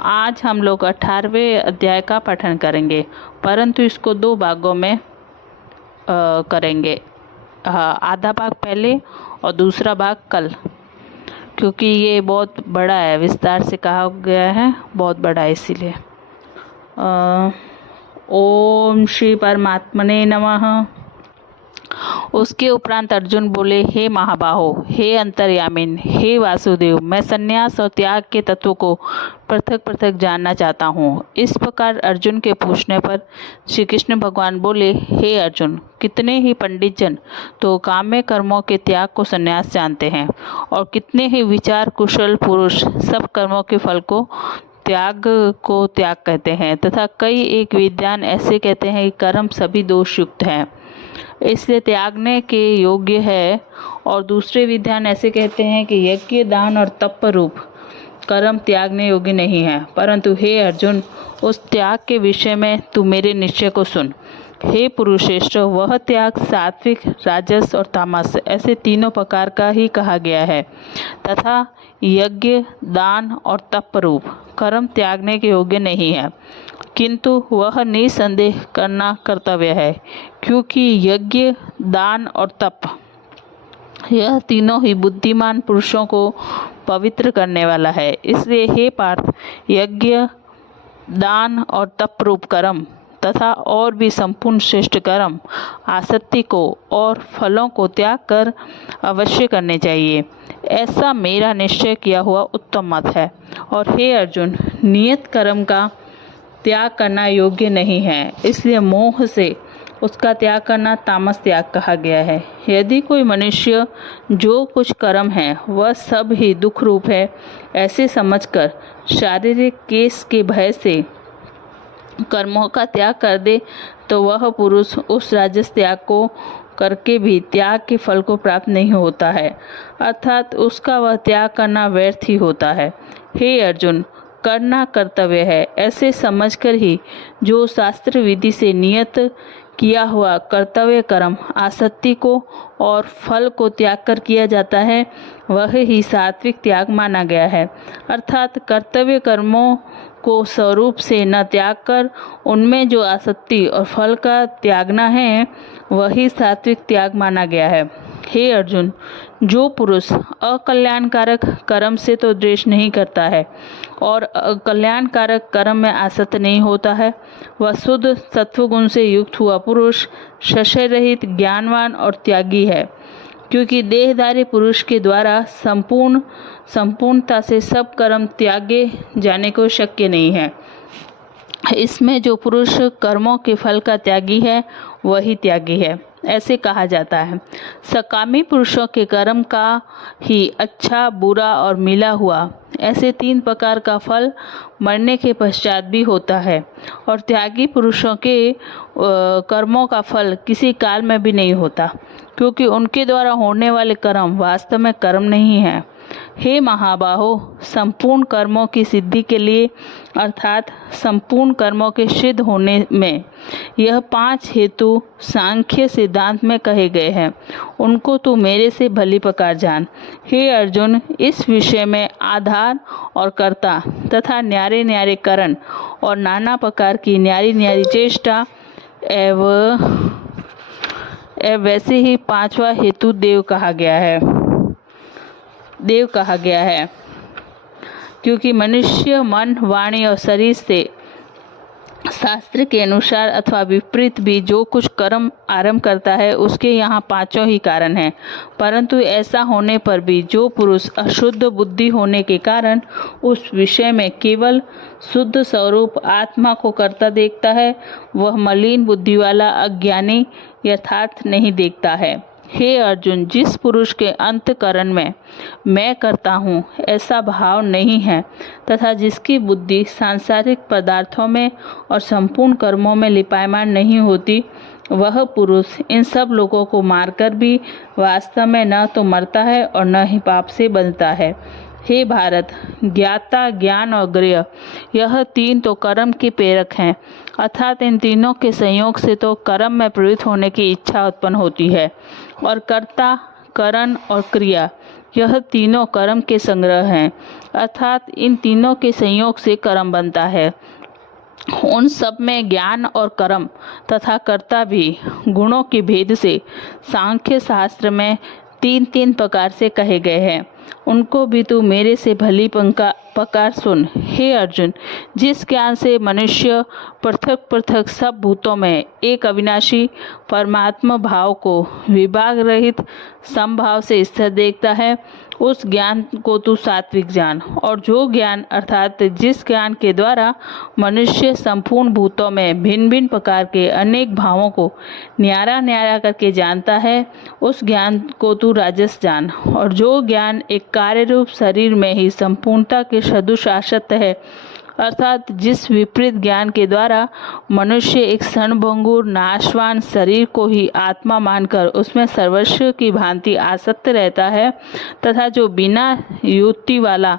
आज हम लोग 18वें अध्याय का पठन करेंगे, परंतु इसको 2 भागों में करेंगे। आधा भाग पहले और दूसरा भाग कल, क्योंकि ये बहुत बड़ा है, विस्तार से कहा गया है, बहुत बड़ा है इसीलिए। ओम श्री परमात्मने नमः। उसके उपरांत अर्जुन बोले, हे महाबाहो, हे अंतर्यामिन, हे वासुदेव, मैं संन्यास और त्याग के तत्व को पृथक पृथक जानना चाहता हूँ। इस प्रकार अर्जुन के पूछने पर श्री कृष्ण भगवान बोले, हे अर्जुन, कितने ही पंडित जन तो काम्य कर्मों के त्याग को संन्यास जानते हैं, और कितने ही विचार कुशल पुरुष सब कर्मों के फल को त्याग कहते हैं, तथा कई एक विद्वान ऐसे कहते हैं कि कर्म सभी दोष युक्त हैं, इसलिए त्यागने के योग्य है, और दूसरे विद्वान ऐसे कहते हैं कि यज्ञ, दान और तप रूप कर्म त्यागने योग्य नहीं है। परंतु हे अर्जुन, उस त्याग के विषय में तू मेरे निश्चय को सुन। हे पुरुषश्रेष्ठ, वह त्याग सात्विक, राजस और तामस ऐसे तीनों प्रकार का ही कहा गया है, तथा यज्ञ, दान और तप रूप कर्म त्यागने के योग्य नहीं है, किंतु वह निसंदेह करना कर्तव्य है, क्योंकि यज्ञ, दान और तप यह तीनों ही बुद्धिमान पुरुषों को पवित्र करने वाला है। इसलिए हे पार्थ, यज्ञ, दान और तप रूप कर्म तथा और भी संपूर्ण श्रेष्ठ कर्म आसक्ति को और फलों को त्याग कर अवश्य करने चाहिए। ऐसा मेरा निश्चय किया हुआ उत्तम मत है। और हे अर्जुन, नियत कर्म का त्याग करना योग्य नहीं है, इसलिए मोह से उसका त्याग करना तामस त्याग कहा गया है। यदि कोई मनुष्य जो कुछ कर्म है वह सब ही दुख रूप है ऐसे समझकर शारीरिक केस के भय से कर्मों का त्याग कर दे, तो वह पुरुष उस राजस त्याग को करके भी त्याग के फल को प्राप्त नहीं होता है, अर्थात उसका वह त्याग करना व्यर्थ ही होता है। हे अर्जुन, करना कर्तव्य है ऐसे समझकर ही जो शास्त्र विधि से नियत किया हुआ कर्तव्य कर्म आसक्ति को और फल को त्याग कर किया जाता है, वह ही सात्विक त्याग माना गया है। अर्थात कर्तव्य कर्मों को स्वरूप से न त्याग कर उनमें जो आसक्ति और फल का त्यागना है, वही सात्विक त्याग माना गया है। हे अर्जुन, जो पुरुष अकल्याणकारक कर्म से तो द्वेष नहीं करता है और कल्याणकारक कर्म में आसक्त नहीं होता है, वह शुद्ध सत्वगुण से युक्त हुआ पुरुष संशय रहित, ज्ञानवान और त्यागी है, क्योंकि देहधारी पुरुष के द्वारा संपूर्णता से सब कर्म त्यागे जाने को शक्य नहीं है। इसमें जो पुरुष कर्मों के फल का त्यागी है, वही त्यागी है ऐसे कहा जाता है। सकामी पुरुषों के कर्म का ही अच्छा, बुरा और मिला हुआ ऐसे 3 प्रकार का फल मरने के पश्चात भी होता है, और त्यागी पुरुषों के कर्मों का फल किसी काल में भी नहीं होता, क्योंकि उनके द्वारा होने वाले कर्म वास्तव में कर्म नहीं है। हे महाबाहो, संपूर्ण कर्मों की सिद्धि के लिए अर्थात संपूर्ण कर्मों के सिद्ध होने में यह 5 हेतु सांख्य सिद्धांत में कहे गए हैं, उनको तू मेरे से भली प्रकार जान। हे अर्जुन, इस विषय में आधार और कर्ता तथा न्यारे न्यारे करण और नाना प्रकार की न्यारी न्यारी चेष्टा एवं वैसे ही 5वां हेतु देव कहा गया है, क्योंकि मनुष्य मन, वाणी और शरीर से शास्त्र के अनुसार अथवा विपरीत भी जो कुछ कर्म आरंभ करता है, उसके यहाँ 5 ही कारण हैं। परंतु ऐसा होने पर भी जो पुरुष अशुद्ध बुद्धि होने के कारण उस विषय में केवल शुद्ध स्वरूप आत्मा को कर्ता देखता है, वह मलिन बुद्धि वाला अज्ञानी यथार्थ नहीं देखता है। हे अर्जुन, जिस पुरुष के अंतःकरण में मैं करता हूँ ऐसा भाव नहीं है, तथा जिसकी बुद्धि सांसारिक पदार्थों में और संपूर्ण कर्मों में लिपायमान नहीं होती, वह पुरुष इन सब लोगों को मारकर भी वास्तव में न तो मरता है और न ही पाप से बंधता है। हे भारत, ज्ञाता, ज्ञान और गृह यह 3 तो कर्म के प्रेरक हैं, अर्थात इन तीनों के संयोग से तो कर्म में प्रवृत्त होने की इच्छा उत्पन्न होती है, और कर्ता करण और क्रिया, यह तीनों कर्म के संग्रह हैं, अर्थात इन तीनों के संयोग से कर्म बनता है। उन सब में ज्ञान और कर्म तथा कर्ता भी गुणों के भेद से सांख्य शास्त्र में तीन तीन प्रकार से कहे गए हैं। उनको भी तू मेरे से भली प्रकार सुन। हे अर्जुन, जिस ज्ञान से मनुष्य पृथक पृथक सब भूतों में एक अविनाशी परमात्मा भाव को विभाग रहित समभाव से स्थिर देखता है, उस ज्ञान को तू सात्विक जान। और जो ज्ञान अर्थात जिस ज्ञान के द्वारा मनुष्य संपूर्ण भूतों में भिन्न भिन्न प्रकार के अनेक भावों को न्यारा न्यारा करके जानता है, उस ज्ञान को तू राजस जान। और जो ज्ञान एक कार्य रूप शरीर में ही संपूर्णता के सदृश आसक्त है, अर्थात जिस विपरीत ज्ञान के द्वारा मनुष्य एक क्षणभंगुर नाशवान शरीर को ही आत्मा मानकर उसमें सर्वस्व की भांति आसक्त रहता है, तथा जो बिना युक्ति वाला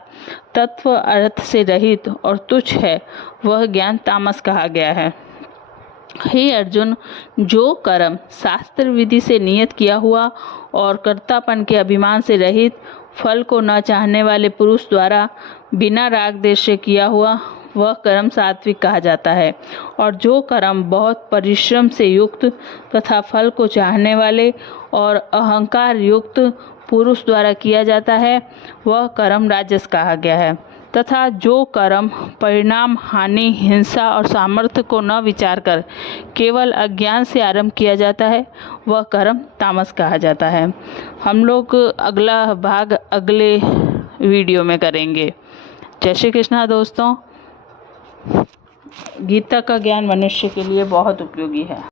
तत्व अर्थ से रहित और तुच्छ है, वह ज्ञान तामस कहा गया है। हे अर्जुन, जो कर्म शास्त्र विधि से नियत किया हुआ और कर्तापन के अभिमान से रहित, फल को न चाहने वाले पुरुष द्वारा बिना राग देश से किया हुआ, वह कर्म सात्विक कहा जाता है। और जो कर्म बहुत परिश्रम से युक्त तथा फल को चाहने वाले और अहंकार युक्त पुरुष द्वारा किया जाता है, वह कर्म राजस कहा गया है। तथा जो कर्म परिणाम, हानि, हिंसा और सामर्थ्य को न विचार कर केवल अज्ञान से आरंभ किया जाता है, वह कर्म तामस कहा जाता है। हम लोग अगला भाग अगले वीडियो में करेंगे। जय श्री कृष्णा दोस्तों। गीता का ज्ञान मनुष्य के लिए बहुत उपयोगी है।